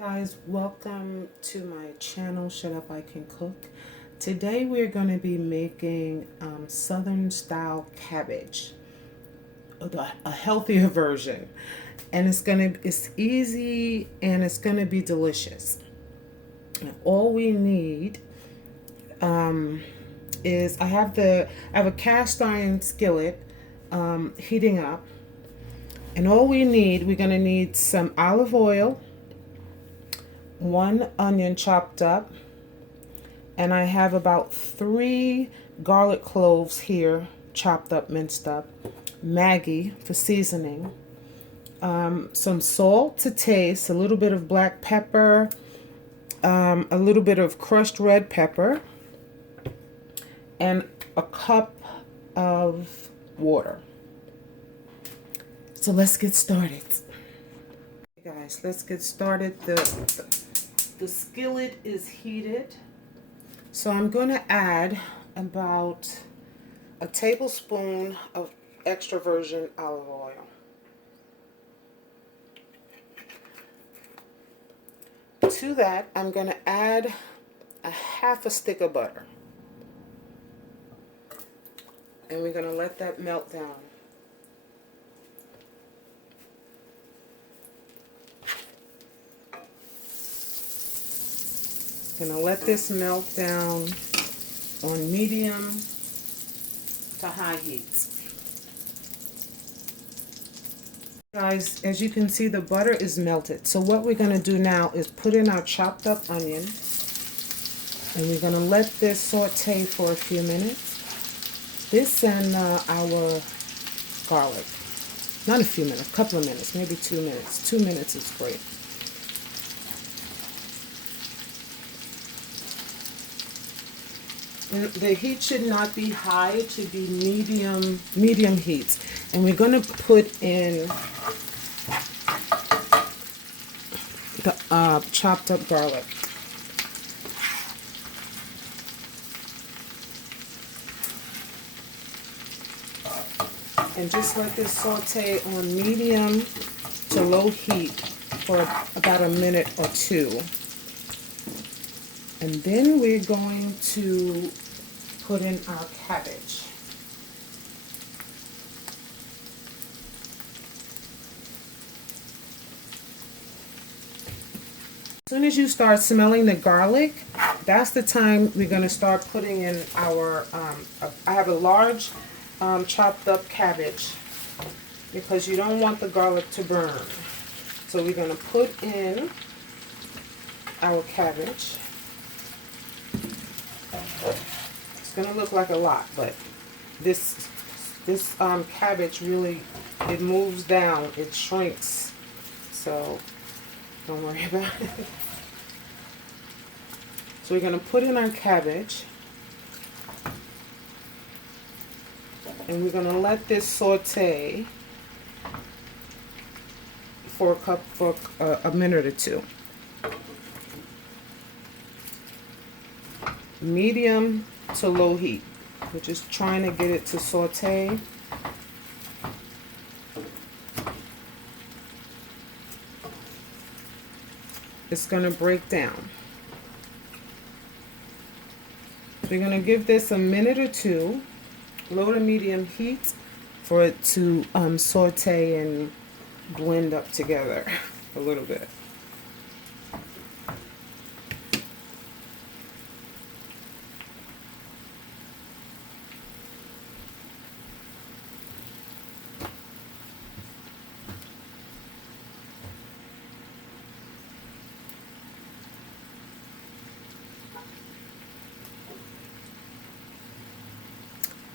Guys, welcome to my channel. Shut Up I Can Cook. Today we're going to be making southern style cabbage, a healthier version, and it's easy and it's gonna be delicious. And all we need is I have a cast iron skillet heating up, and we're gonna need some olive oil, one onion chopped up, and I have about 3 garlic cloves here, chopped up, minced up, Maggi for seasoning, some salt to taste, a little bit of black pepper, a little bit of crushed red pepper, and a cup of water. So let's get started. Guys, let's get started. The skillet is heated, so I'm going to add about a tablespoon of extra virgin olive oil. To that, I'm going to add a half a stick of butter, and we're going to let that melt down. Gonna let this melt down on medium to high heat. Guys, as you can see, the butter is melted. So what we're gonna do now is put in our chopped up onion, and we're gonna let this saute for a few minutes. This and our garlic. Not a few minutes, a couple of minutes, maybe 2 minutes. 2 minutes is great. The heat should not be high, it should be medium heat. And we're going to put in the chopped up garlic. And just let this saute on medium to low heat for about a minute or two. And then we're going to put in our cabbage. As soon as you start smelling the garlic, that's the time we're going to start putting in our, I have a large chopped up cabbage because you don't want the garlic to burn. So we're going to put in our cabbage. It's going to look like a lot, but this cabbage really, it moves down, it shrinks, so don't worry about it. So we're going to put in our cabbage, and we're going to let this saute for a minute or two. Medium to low heat. We're just trying to get it to saute. It's going to break down. We're going to give this a minute or two, low to medium heat, for it to saute and blend up together a little bit.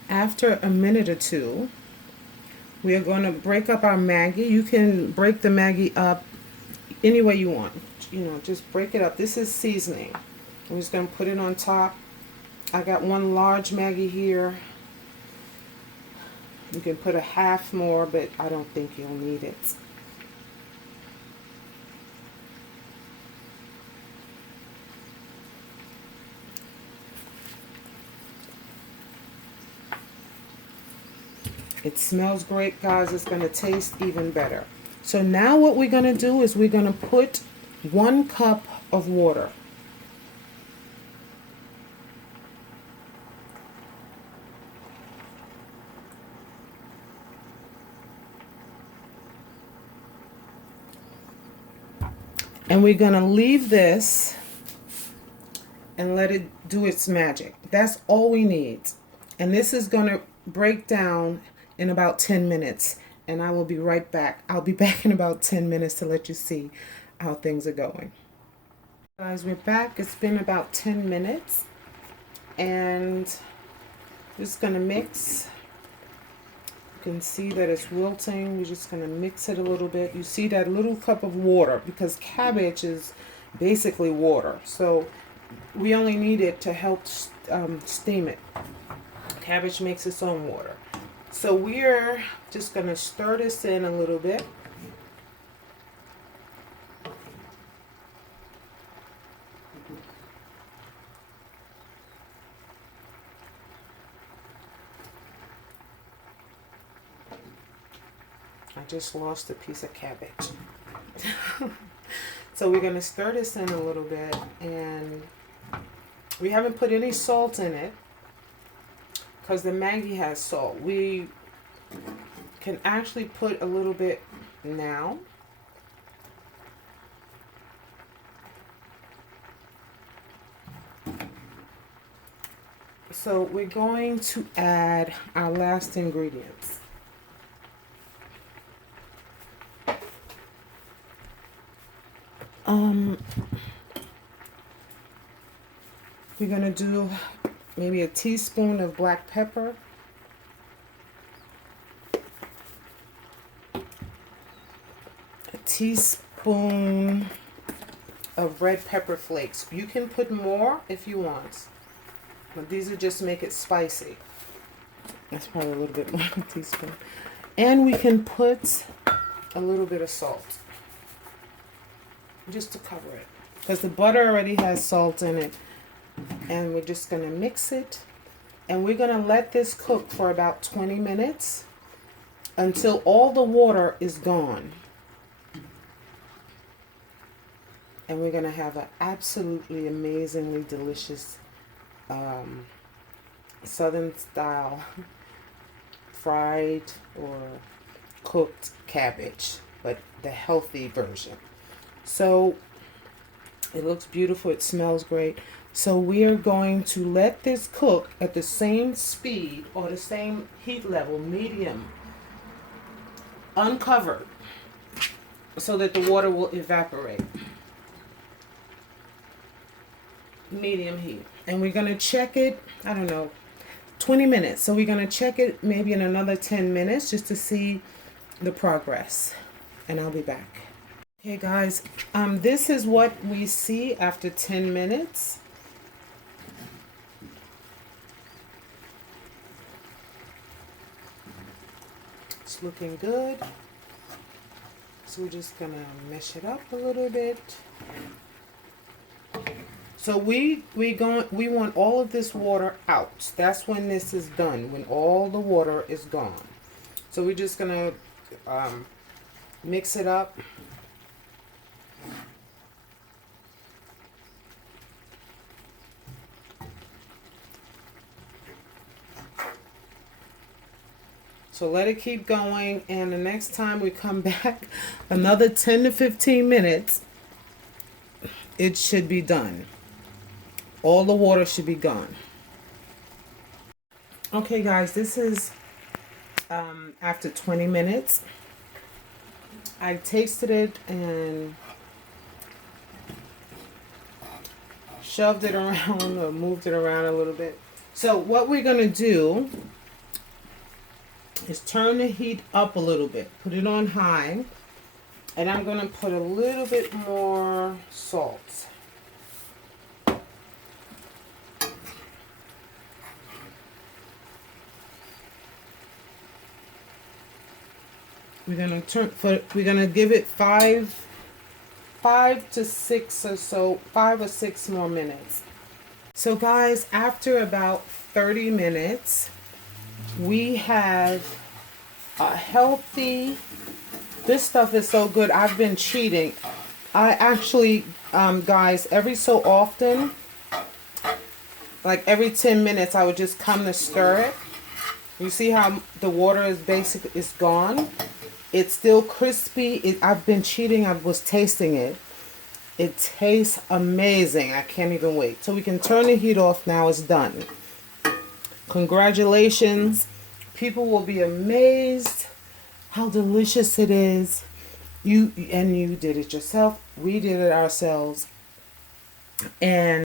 After a minute or two, we are going to break up our Maggi. You can break the Maggi up any way you want. You know, just break it up. This is seasoning. I'm just going to put it on top. I got one large Maggi here. You can put a half more, but I don't think you'll need it. It smells great, guys. It's going to taste even better. So now what we're going to do is we're going to put 1 cup of water. And we're going to leave this and let it do its magic. That's all we need. And this is going to break down in about 10 minutes. And I will be right back. I'll be back in about 10 minutes to let you see how things are going. Guys, we're back. It's been about 10 minutes. And just going to mix. You can see that it's wilting. We're just going to mix it a little bit. You see that little cup of water, because cabbage is basically water. So we only need it to help steam it. Cabbage makes its own water. So we're just going to stir this in a little bit. I just lost a piece of cabbage. So we're going to stir this in a little bit, and we haven't put any salt in it because the Maggi has salt. We can actually put a little bit now. So we're going to add our last ingredients. We're going to do maybe a teaspoon of black pepper. A teaspoon of red pepper flakes. You can put more if you want, but these are just make it spicy. That's probably a little bit more than a teaspoon. And we can put a little bit of salt, just to cover it, because the butter already has salt in it. And we're just going to mix it, and we're going to let this cook for about 20 minutes until all the water is gone. And we're going to have an absolutely amazingly delicious Southern style fried or cooked cabbage, but the healthy version. So it looks beautiful. It smells great. So we are going to let this cook at the same speed or the same heat level, medium, uncovered, so that the water will evaporate. Medium heat. And we're going to check it, I don't know, 20 minutes. So we're going to check it maybe in another 10 minutes just to see the progress. And I'll be back. Okay guys, this is what we see after 10 minutes. It's looking good. So we're just gonna mesh it up a little bit. So we want all of this water out. That's when this is done, when all the water is gone. So we're just gonna mix it up. So let it keep going, and the next time we come back, another 10 to 15 minutes, it should be done. All the water should be gone. Okay guys, this is after 20 minutes. I tasted it and shoved it around or moved it around a little bit. So what we're going to do is turn the heat up a little bit. Put it on high. And I'm going to put a little bit more salt. We're gonna give it five to six or so, 5 or 6 more minutes. So guys, after about 30 minutes, we have a healthy, this stuff is so good. I've been cheating. I actually, guys, every so often, like every 10 minutes, I would just come to stir it. You see how the water is gone? It's still crispy. I've been cheating. I was tasting it. It tastes amazing. I can't even wait. So we can turn the heat off now. It's done. Congratulations. People will be amazed how delicious it is. You did it yourself. We did it ourselves. And